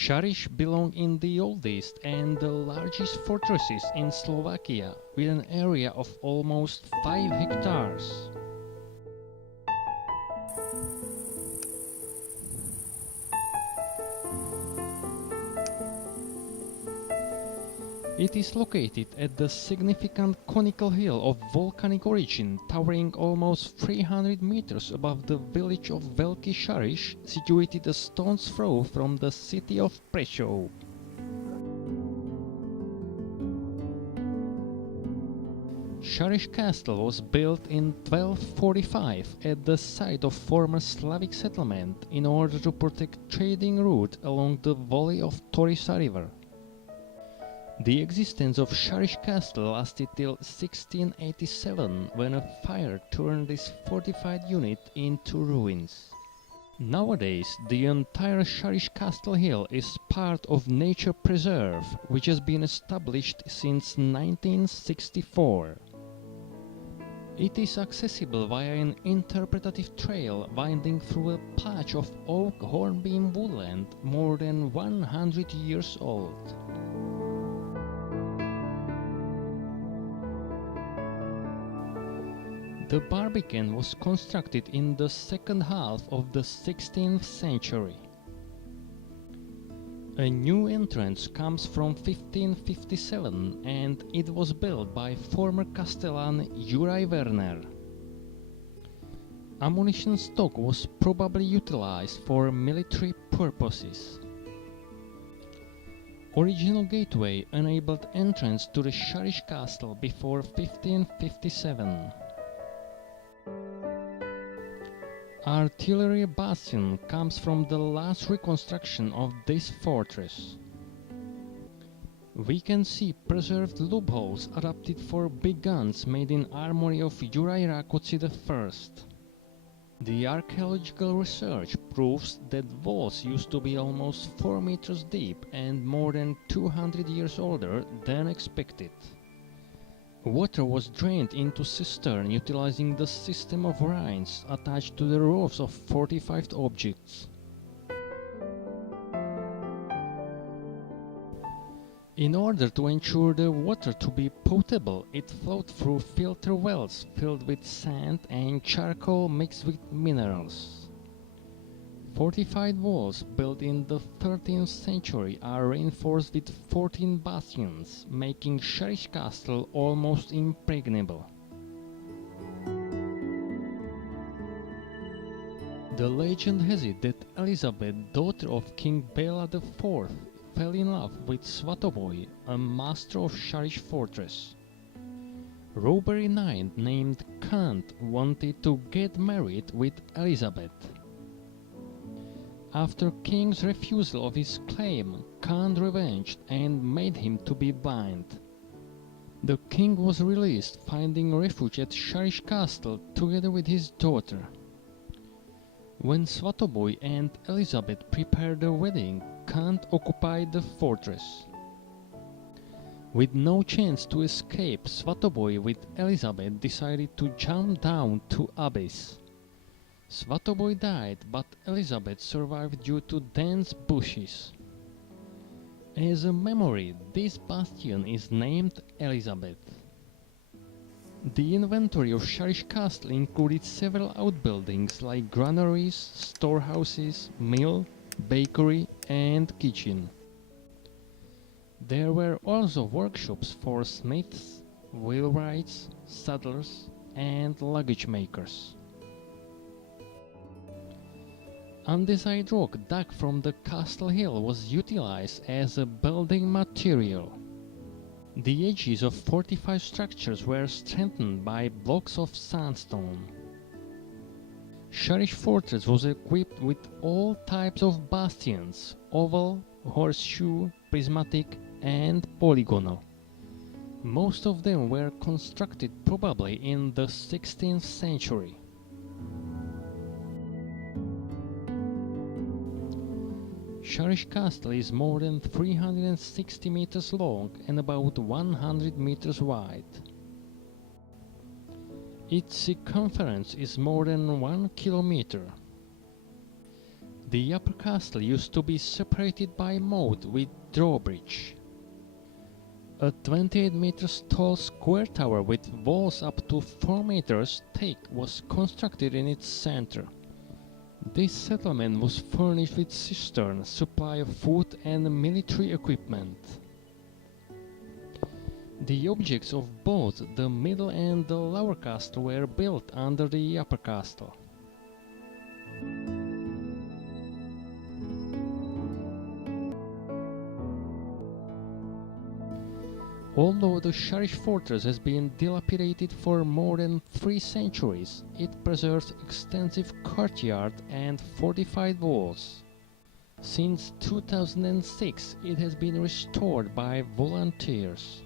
Šariš belonged in the oldest and the largest fortresses in Slovakia, with an area of almost 5 hectares. It is located at the significant conical hill of volcanic origin, towering almost 300 meters above the village of Velký Šariš, situated a stone's throw from the city of Prešov. Šariš Castle was built in 1245 at the site of former Slavic settlement in order to protect trading route along the valley of Torisa River. The existence of Šariš Castle lasted till 1687, when a fire turned this fortified unit into ruins. Nowadays, the entire Šariš Castle hill is part of nature preserve, which has been established since 1964. It is accessible via an interpretative trail winding through a patch of oak hornbeam woodland more than 100 years old. The barbican was constructed in the second half of the 16th century. A new entrance comes from 1557 and it was built by former Castellan Juraj Werner. Ammunition stock was probably utilized for military purposes. Original gateway enabled entrance to the Šariš Castle before 1557. Artillery bastion comes from the last reconstruction of this fortress. We can see preserved loopholes adapted for big guns made in armory of Juraj Rákóczi I. The archaeological research proves that walls used to be almost 4 meters deep and more than 200 years older than expected. Water was drained into cistern utilizing the system of rines attached to the roofs of fortified objects. In order to ensure the water to be potable, it flowed through filter wells filled with sand and charcoal mixed with minerals. Fortified walls built in the 13th century are reinforced with 14 bastions, making Šariš Castle almost impregnable. The legend has it that Elizabeth, daughter of King Bela IV, fell in love with Svatoboj, a master of Šariš fortress. Robbery knight named Kant wanted to get married with Elizabeth. After King's refusal of his claim, Kant revenged and made him to be bound. The king was released, finding refuge at Šariš Castle together with his daughter. When Svatoboj and Elizabeth prepared the wedding, Kant occupied the fortress. With no chance to escape, Svatoboj with Elizabeth decided to jump down to abyss. Svatoboj died, but Elizabeth survived due to dense bushes. As a memory, this bastion is named Elizabeth. The inventory of Šariš Castle included several outbuildings like granaries, storehouses, mill, bakery and kitchen. There were also workshops for smiths, wheelwrights, saddlers and luggage makers. Andesite rock dug from the castle hill was utilized as a building material. The edges of fortified structures were strengthened by blocks of sandstone. Šariš fortress was equipped with all types of bastions: oval, horseshoe, prismatic and polygonal. Most of them were constructed probably in the 16th century. Šariš Castle is more than 360 meters long and about 100 meters wide. Its circumference is more than 1 kilometer. The upper castle used to be separated by a moat with drawbridge. A 28 meters tall square tower with walls up to 4 meters thick was constructed in its center. This settlement was furnished with cisterns, supply of food and military equipment. The objects of both the middle and the lower castle were built under the upper castle. Although the Šariš fortress has been dilapidated for more than 3 centuries, it preserves extensive courtyard and fortified walls. Since 2006, it has been restored by volunteers.